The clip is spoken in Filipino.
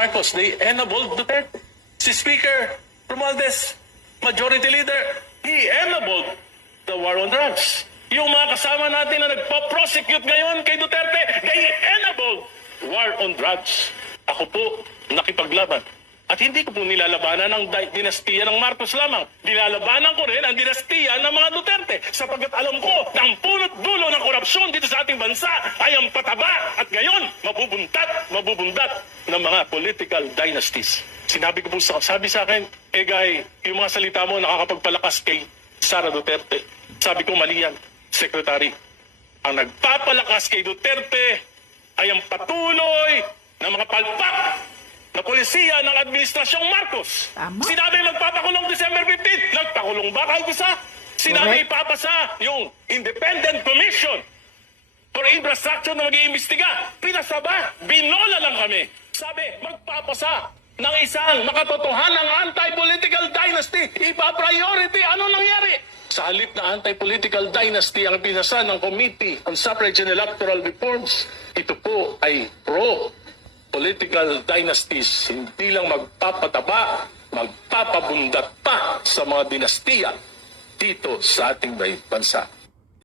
Marcos, they enabled Duterte. Si Speaker Romualdez, Majority Leader, he enabled the war on drugs. Yung mga kasama natin na nagpa-prosecute ngayon kay Duterte, they enabled war on drugs. Ako po nakipaglaban. At hindi ko po nilalabanan ang dinastiya ng Marcos lamang. Nilalabanan ko rin ang dinastiya ng mga Duterte sapagkat alam ko na ang punot dulo ng korupsyon dito sa ating bansa ay ang pataba at ngayon mabubundat ng mga political dynasties. Sabi sa akin, Egay, yung mga salita mo nakakapagpalakas kay Sara Duterte. Sabi ko, mali yan, Secretary. Ang nagpapalakas kay Duterte ay ang patuloy ng mga palpak na polisiya ng Administrasyong Marcos. Tama. Sinabi magpapakulong December 15, nagpakulong ba kahit isa? Sinabi ipapasa yung Independent Commission for Infrastructure na mag-iimbestiga. Pinasaba, binola lang kami. Sabi, magpapasa ng isang makatotohanang anti-political dynasty. Ipa-priority, ano nangyari? Sa halip na anti-political dynasty ang pinasa ng Committee on Suffrage and Electoral Reforms, ito po ay pro-political dynasties. Hindi lang magpapataba, magpapabundat pa sa mga dinastiya dito sa ating bansa.